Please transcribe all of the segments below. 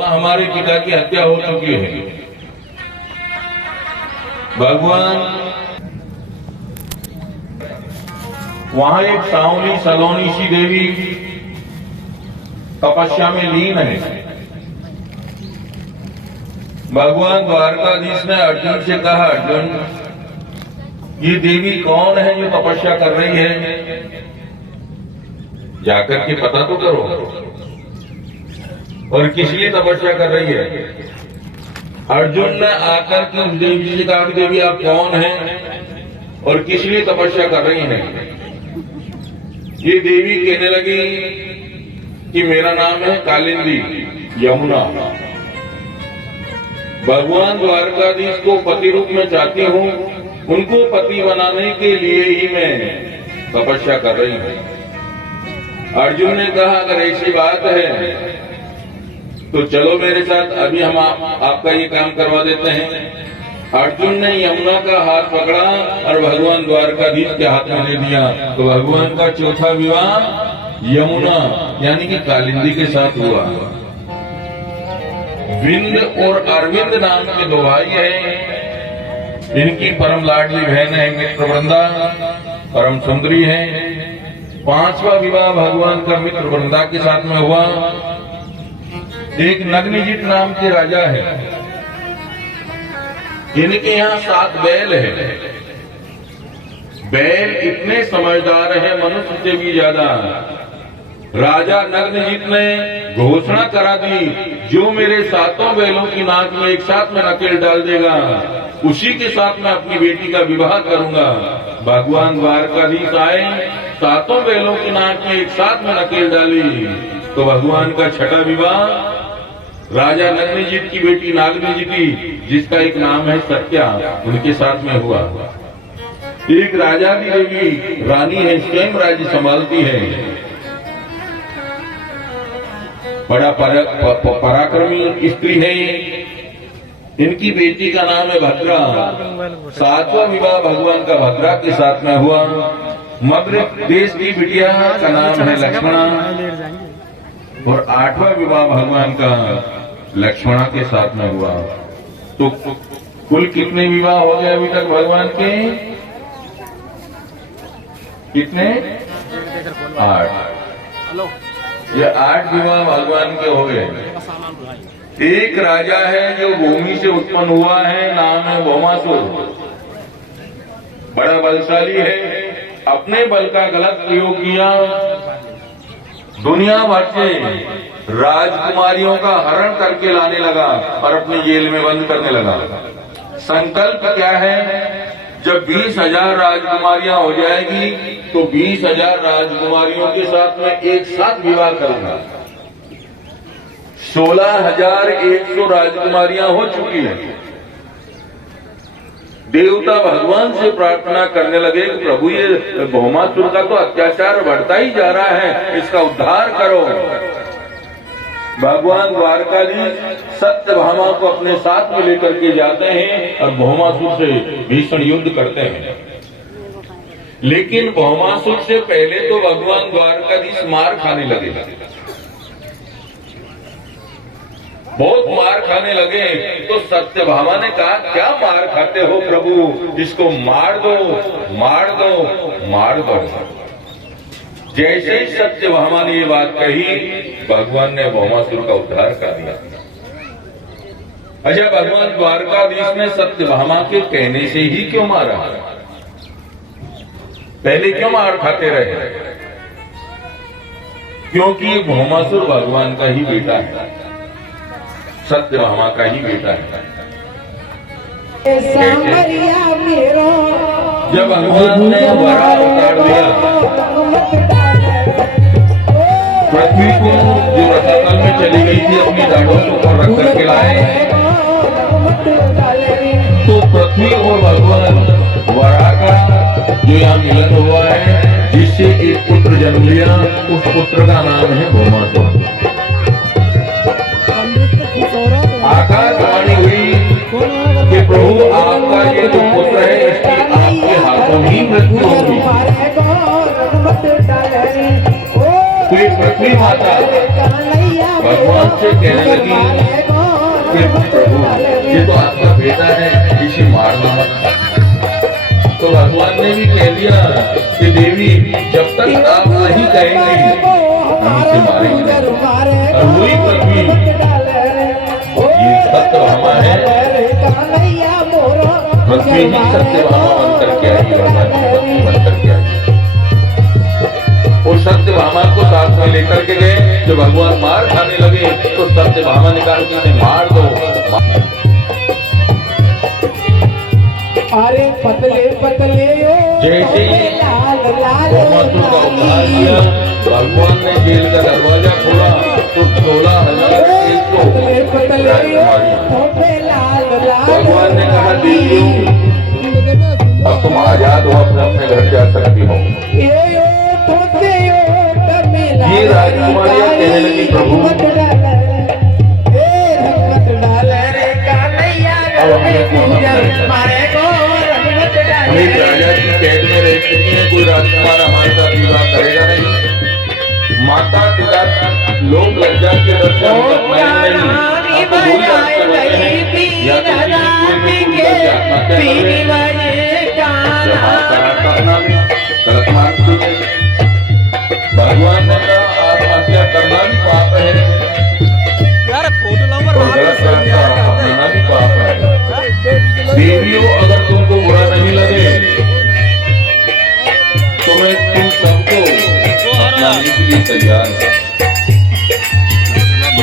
हमारे पिता की हत्या हो चुकी है। भगवान वहां एक सांवली सलोनी सी देवी तपस्या में लीन है। भगवान द्वारकाधीश ने अर्जुन से कहा, अर्जुन ये देवी कौन है जो तपस्या कर रही है, जाकर के पता तो करो और किस लिए तपस्या कर रही है। अर्जुन ने आकर के उस देवी से कहा, देवी आप कौन हैं और किस लिए तपस्या कर रही हैं। ये देवी कहने लगी कि मेरा नाम है कालिंदी यमुना। भगवान द्वारकाधीश को पति रूप में चाहती हूँ, उनको पति बनाने के लिए ही मैं तपस्या कर रही हूँ। अर्जुन ने कहा, अगर ऐसी बात है तो चलो मेरे साथ, अभी हम आपका ये काम करवा देते हैं। अर्जुन ने यमुना का हाथ पकड़ा और भगवान द्वारकाधीश के हाथ में दे दिया। तो भगवान का चौथा विवाह यमुना यानी कि कालिंदी के साथ हुआ। विंद और अरविंद नाम के दो भाई हैं। इनकी परम लाडली बहन है मित्रवृंदा, परम सुंदरी है। पांचवा विवाह भगवान का मित्रवृंदा के साथ में हुआ। एक नग्नजित नाम के राजा है, इनके यहाँ 7 बैल है। बैल इतने समझदार है, मनुष्य से भी ज्यादा। राजा नग्नजित ने घोषणा करा दी, जो मेरे 7 बैलों की नाक में एक साथ में नकेल डाल देगा, उसी के साथ मैं अपनी बेटी का विवाह करूंगा। भगवान द्वारकाधीश आए, 7 बैलों की नाक में एक साथ में नकेल डाली। तो भगवान का छठा विवाह राजा नग्नजित की बेटी नागनजिती, जिसका एक नाम है सत्या, उनके साथ में हुआ। एक राजा की देवी रानी है, स्वयं राज्य संभालती है, बड़ा पराक्रमी स्त्री है। इनकी बेटी का नाम है भद्रा। 7वां विवाह भगवान का भद्रा के साथ में हुआ। मग्र देश की बिटिया का नाम है लक्ष्मणा और 8वां विवाह भगवान का लक्ष्मणा के साथ में हुआ। तो कुल कितने विवाह हो गए अभी तक भगवान के? कितने? 8। ये 8 विवाह भगवान के हो गए। एक राजा है जो भूमि से उत्पन्न हुआ है, नाम है भौमासुर। बड़ा बलशाली है, अपने बल का गलत प्रयोग किया, दुनिया भर से राजकुमारियों का हरण करके लाने लगा और अपनी जेल में बंद करने लगा। संकल्प क्या है, जब 20,000 राजकुमारियां हो जाएगी तो 20,000 राजकुमारियों के साथ में एक साथ विवाह करूंगा। 16,100 राजकुमारियां हो चुकी हैं। देवता भगवान से प्रार्थना करने लगे, प्रभु ये भौमासुर का तो अत्याचार बढ़ता ही जा रहा है, इसका उद्धार करो। भगवान द्वारकाधीश सत्यभामा को अपने साथ में लेकर के जाते हैं और भौमासुर से भीषण युद्ध करते हैं। लेकिन भौमासुर से पहले तो भगवान द्वारकाधीश मार खाने लगे, बहुत मार खाने लगे। तो सत्यभामा ने कहा, क्या मार खाते हो प्रभु, इसको मार दो मार दो मार दो। जैसे ही सत्यभामा ने ये बात कही, भगवान ने भौमासुर का उद्धार कर दिया। अच्छा, भगवान द्वारकाधीश ने सत्यभामा के कहने से ही क्यों मारा? पहले क्यों मार खाते रहे? क्योंकि भौमासुर भगवान का ही बेटा है, सत्यभामा का ही बेटा है। जब भगवान ने वरा उतार दिया, पृथ्वी को जो रसातल में चली गई थी अपनी दाढ़ों के ऊपर रख करके लाए, तो पृथ्वी और भगवान वरा का जो यहाँ मिलन हुआ है, जिससे एक पुत्र जन्म लिया, उस पुत्र का नाम है भौमासुर। आकाशवाणी हुई कि प्रभु आपका ये जो पुत्र है, इसकी आपके हाथों ही मृत्यु होगी। तो ये पृथ्वी माता भगवान से कहने लगी कि प्रभु ये तो आपका बेटा है, इसे मारना मत। तो भगवान ने भी कह दिया कि देवी जब तक आप नहीं कहेंगी हम इसे मारेंगे। और वही पृथ्वी ये सत्यभामा है, पृथ्वी ही सत्यभामा बनकर के आई, भगवान की पत्नी बनकर के आई। वो सत्यभामा को साथ में लेकर के गए। जब भगवान मार खाने लगे तो सत्यभामा ने कहा कि इन्हें मार दो। अरे पतले पतले जैसे गोमातु का उद्धार किया, भगवान ने जेल का दरवाजा खोला तो 16,100 भगवान ने कहा देवियों अब तुम आजाद हो, अपने अपने घर जा सकती हो। ये राजकुमारियां कहने लगी प्रभु हम एक राजा की कैद में रह चुकी है, कोई राजकुमार हमारे साथ विवाह करेगा नहीं। माता पिता लोग लज्जा के दर्शन नहीं, आपको वही रास्ते बचे हैं, या तो किसी कुएं में कूद करके आत्महत्या करना भी गलत मानती है। भगवान ने कहा आत्महत्या करना भी पाप है और गलत रास्ता अपनाना भी पाप है। देवियों अगर तुमको बुरा नहीं लगे तो मैं तुम सबको अपनाने के लिए तैयार हूं।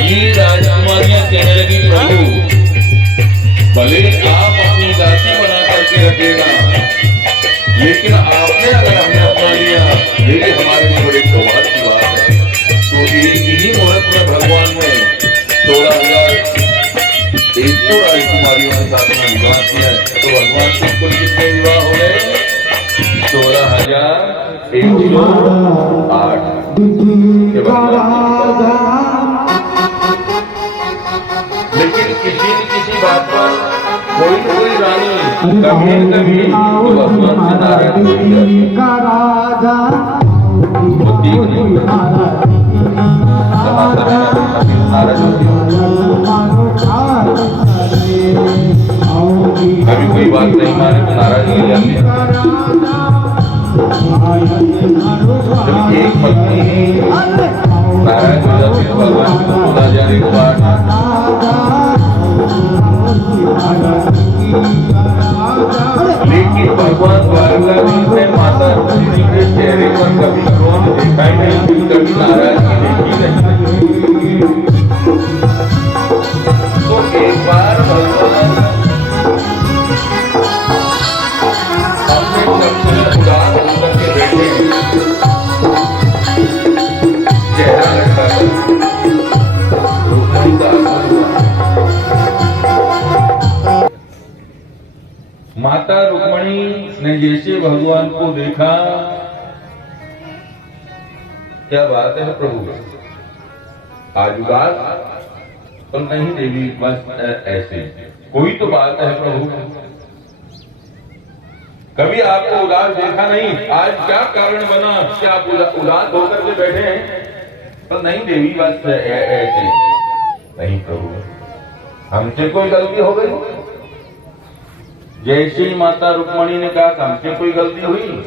ये राजकुमारियां कहने लगी प्रभु भले आप अपनी दासी बना करके रखेगा, लेकिन आपने अगर हमें अपना लिया ये हमारे लिए बड़े सौभाग्य की बात है। तो इन्हीं मुहूर्त में भगवान ने 16,100 राजकुमारियों के साथ में विवाह किया है। तो भगवान के कुल कितने विवाह हो गए? 16,108 ये लेकिन किसी न किसी बात पर कोई न कोई रानी कभी न कभी तो भगवान से नाराज हो जाती कभी कोई बात नहीं माने तो नाराज हो जाती है। जब एक पत्नी ही नाराज हो जाती है भगवान को बुला जाने के बाद, लेकिन भगवान द्वारकाधीश ने माता तुलसी के चेहरे पर कभी क्रोध देखा ही नहीं, कभी नाराजगी देखी नहीं। तो एक बार भगवान अपने सबसे उदास होकर के बैठे चेहरा लटका कर रुक्मिणी का आगमन हुआ। माता रुक्मिणी ने जैसे भगवान को देखा, क्या बात है प्रभु आज उदास तो नहीं देवी, बस ऐसे कोई तो बात है प्रभु, कभी आपको उदास देखा नहीं, आज क्या कारण बना कि आप उदास होकर के बैठे हैं? तो नहीं देवी बस ऐसे नहीं प्रभु, हमसे कोई गलती हो गई। जैसे ही माता रुक्मिणी ने कहा हमसे कोई गलती हुई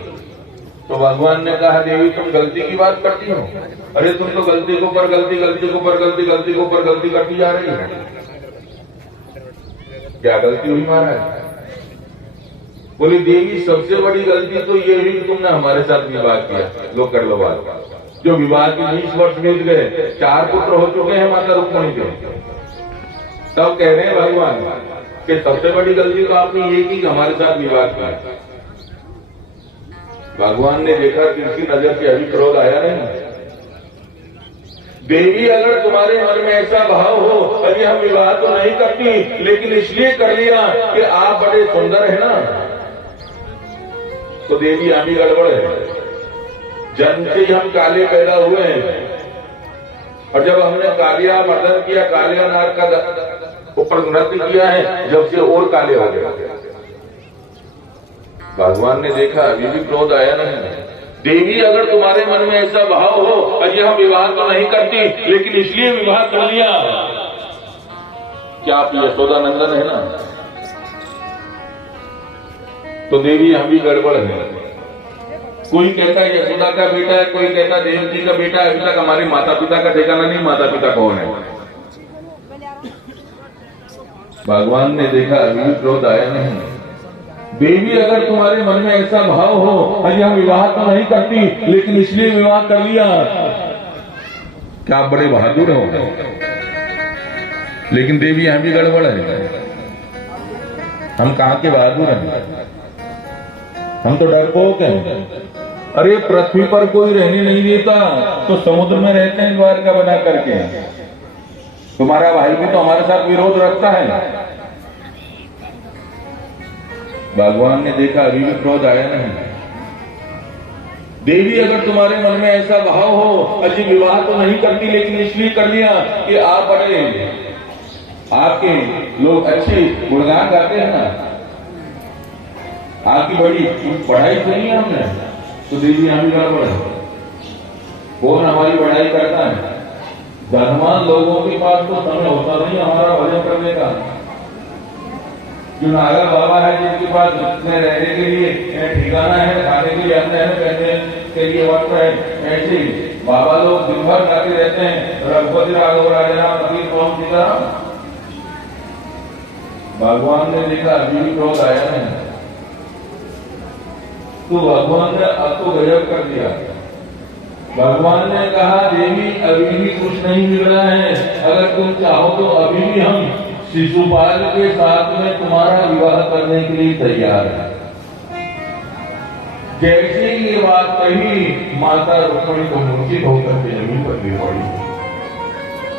तो भगवान ने कहा देवी तुम गलती की बात करती हो, अरे तुम तो गलती के ऊपर गलती, गलती के ऊपर गलती, गलती के ऊपर गलती करती जा रही है। क्या गलती हुई महाराज? बोली देवी सबसे बड़ी गलती तो ये हुई कि तुमने हमारे साथ विवाह किया। लो कर लो बात, जो विवाह के 20 वर्ष बीत गए, 4 पुत्र हो चुके हैं माता रुक्मिणी के, तब कह रहे हैं भगवान कि सबसे बड़ी गलती तो आपने ये की कि हमारे साथ विवाह किया। भगवान ने देखा कि उसकी नजर से अभी क्रोध आया नहीं। देवी अगर तुम्हारे मन में ऐसा भाव हो अभी हम विवाह तो नहीं करती, लेकिन इसलिए कर लिया कि आप बड़े सुंदर है ना, तो देवी आमी गड़बड़ है। जन्म से ही हम काले पैदा हुए हैं और जब हमने कालिया मर्दन किया, कालिया नार का ऊपर नृत्य किया है, जब से और काले हो गए। भगवान ने देखा अभी भी क्रोध आया नहीं, देवी अगर तुम्हारे मन में ऐसा भाव हो, अजय हम विवाह तो नहीं करती लेकिन इसलिए विवाह कर लिया, क्या आप यशोदा नंदन है ना, तो देवी हम भी गड़बड़ है। कोई कहता है यशोदा का बेटा है, कोई कहता है देवकी का बेटा है। अभी तक हमारे माता पिता का ठिकाना नहीं, माता पिता कौन है। भगवान ने देखा अभी भी क्रोध आया नहीं। देवी अगर तुम्हारे मन में ऐसा भाव हो, अजय हम विवाह तो नहीं करती लेकिन इसलिए विवाह कर लिया, क्या आप बड़े बहादुर हो। लेकिन देवी हम भी गड़बड़ है, हम कहां के बहादुर हैं, हम तो डरपोक हैं। अरे पृथ्वी पर कोई रहने नहीं देता तो समुद्र में रहते हैं द्वारका बना करके। तुम्हारा भाई भी तो हमारे साथ विरोध रखता है। भगवान ने देखा अभी भी क्रोध आया नहीं। देवी अगर तुम्हारे मन में ऐसा भाव हो, अजी विवाह तो नहीं करती लेकिन इसलिए कर लिया कि आप बड़े, आपके लोग अच्छे गुणगान गाते हैं ना, आपकी बड़ी पढ़ाई सुनी है हमने, तो देवी हम भी गड़बड़ है। कौन हमारी पढ़ाई करता है। धनवान लोगों के पास तो समय होता नहीं हमारा भजन करने का। जो नागा बाबा है जिनके पास रहने के लिए ठिकाना है, खाने के लिए अन्न है, पहनने के लिए वक्त है, ऐसे बाबा लोग दिन भर गाते रहते हैं रघुपति राघव राजा फकीर कौन सीताराम। भगवान ने देखा अभी भी क्रोध आया नहीं, तो भगवान ने अब तो गजब कर दिया। भगवान ने कहा देवी अभी भी कुछ नहीं मिल रहा है, अगर तुम चाहो तो अभी भी हम शिशुपाल के साथ में तुम्हारा विवाह करने के लिए तैयार है। जैसे ये बात कही, माता रुक्मिणी को मूर्छित होकर के जमीन पर गिर पड़ी।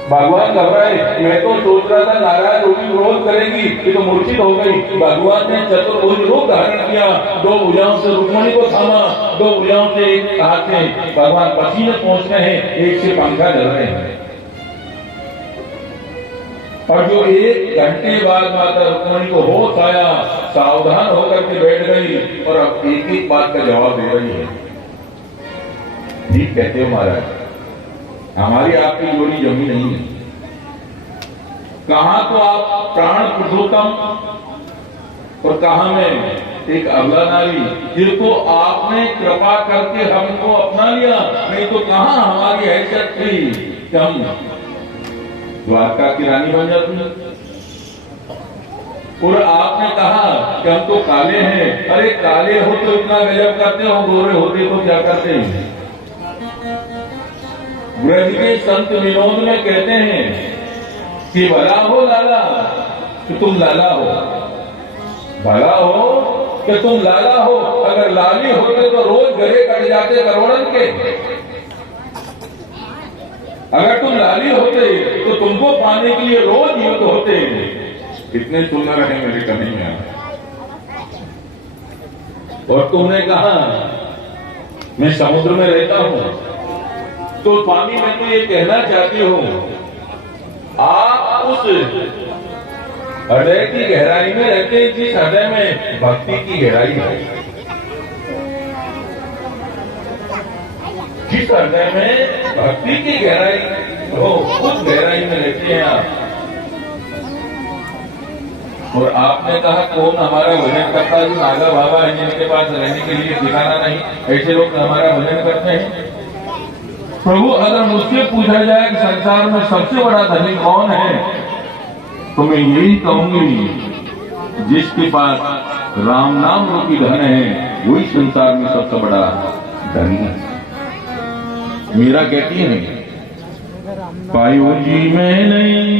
भगवान घबराए, मैं तो सोच रहा था नाराज होगी, विरोध करेगी, ये तो मूर्छित हो गई। भगवान ने चतुर्भुज रूप धारण किया, दो भुजाओं से रुक्मिणी को थामा, दो भुजाओं से एक हाथ से भगवान पसीने पहुंच रहे हैं, एक से पंखा जल रहे हैं। और जो 1 घंटे बाद माता रुक्मिणी को होश आया, सावधान होकर के बैठ गई और अब एक एक बात का जवाब दे रही है। ठीक कहते हो महाराज, हमारी आपकी जोड़ी जमी नहीं है। कहां तो आप प्राण पुरुषोत्तम और कहां में एक अबला नारी। फिर तो आपने कृपा करके हमको अपना लिया, नहीं तो कहां हमारी हैसियत थी कि हम द्वारका की रानी बन जाती। और आपने कहा कि हम तो काले हैं। अरे काले हो तो इतना गजब करते हो, गोरे होते तो क्या करते हैं। ब्रज के संत विनोद में कहते हैं कि भला हो लाला कि तुम लाला हो, भला हो कि तुम लाला हो। अगर लाली होते तो रोज गले कट जाते करोड़न के। अगर तुम लाली होते तो तुमको पाने के लिए रोज युद्ध होते। कितने सुंदर है मेरे कन्हैया। और तुमने कहा मैं समुद्र में रहता हूं, तो स्वामी मैं तो ये कहना चाहती हूं, आप उस हृदय की गहराई में रहते हैं जिस हृदय में भक्ति की गहराई है, जिस हृदय में भक्ति की गहराई हो उस गहराई में रहते हैं आप। और आपने कहा कौन हमारा भजन करता है। जो नागा बाबा है जिनके पास रहने के लिए ठिकाना नहीं, ऐसे लोग हमारा भजन करते हैं। प्रभु अगर मुझसे पूछा जाए कि संसार में सबसे बड़ा धनी कौन है, तो मैं यही कहूंगी जिसके पास राम नाम रूपी धन है वही संसार में सबसे बड़ा धनी है। मीरा कहती है पायो जी में नहीं